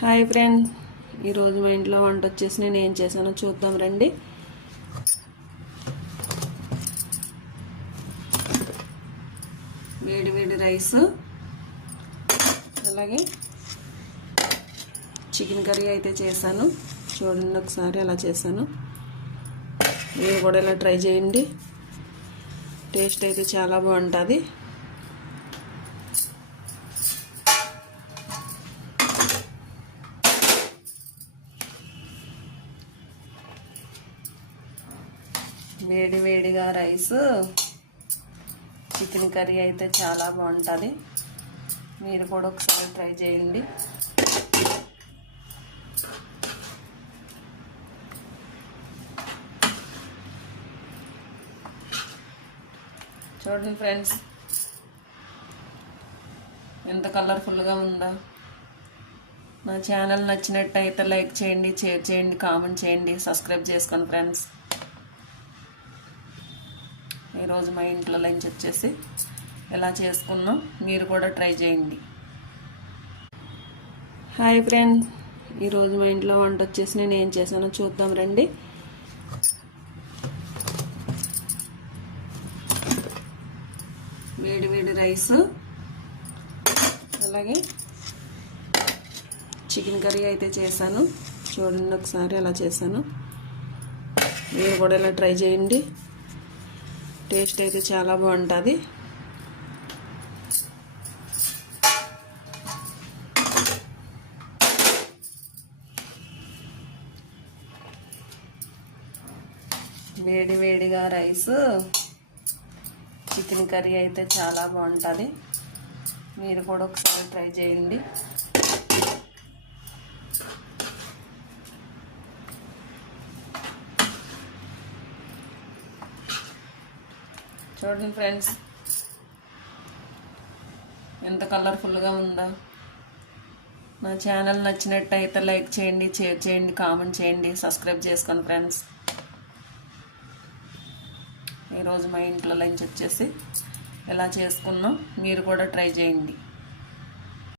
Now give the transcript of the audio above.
Hi friends, ఈరోజు మా ఇంట్లో వంట వచ్చేసి నేను ఏం చేశానో చూద్దాం రండి. వేడి వేడి రైస్, అలాగే చికెన్ కర్రీ అయితే చేశాను. చూడండి ఒకసారి అలా చేశాను. మీరు కూడా ఇలా ట్రై చేయండి. టేస్ట్ అయితే చాలా బాగుంటుంది. వేడి వేడిగా రైస్, చికెన్ కర్రీ అయితే చాలా బాగుంటుంది. మీరు కూడా ఒకసారి ట్రై చేయండి. చూడండి ఫ్రెండ్స్, ఎంత కలర్ఫుల్గా ఉందో. నా ఛానల్ నచ్చినట్టయితే లైక్ చేయండి, షేర్ చేయండి, కామెంట్ చేయండి, సబ్స్క్రైబ్ చేసుకోండి ఫ్రెండ్స్. ఈరోజు మా ఇంట్లో లంచ్ వచ్చేసి ఎలా చేసుకున్నాం, మీరు కూడా ట్రై చేయండి. హాయ్ ఫ్రెండ్స్, ఈరోజు మా ఇంట్లో వంట వచ్చేసి నేను ఏం చేశానో చూద్దాం రండి. వేడి వేడి రైస్, అలాగే చికెన్ కర్రీ అయితే చేశాను. చూడండి ఒకసారి అలా చేశాను. మీరు కూడా ఇలా ట్రై చేయండి. టేస్ట్ అయితే చాలా బాగుంటుంది. వేడి వేడిగా రైస్, చికెన్ కర్రీ అయితే చాలా బాగుంటుంది. మీరు కూడా ఒకసారి ట్రై చేయండి. చూడండి ఫ్రెండ్స్, ఎంత కలర్ఫుల్గా ఉందో. నా ఛానల్ నచ్చినట్టయితే లైక్ చేయండి, షేర్ చేయండి, కామెంట్ చేయండి, సబ్స్క్రైబ్ చేసుకోండి ఫ్రెండ్స్. ఈరోజు మా ఇంట్లో లంచ్ వచ్చేసి ఎలా చేసుకున్నాం, మీరు కూడా ట్రై చేయండి.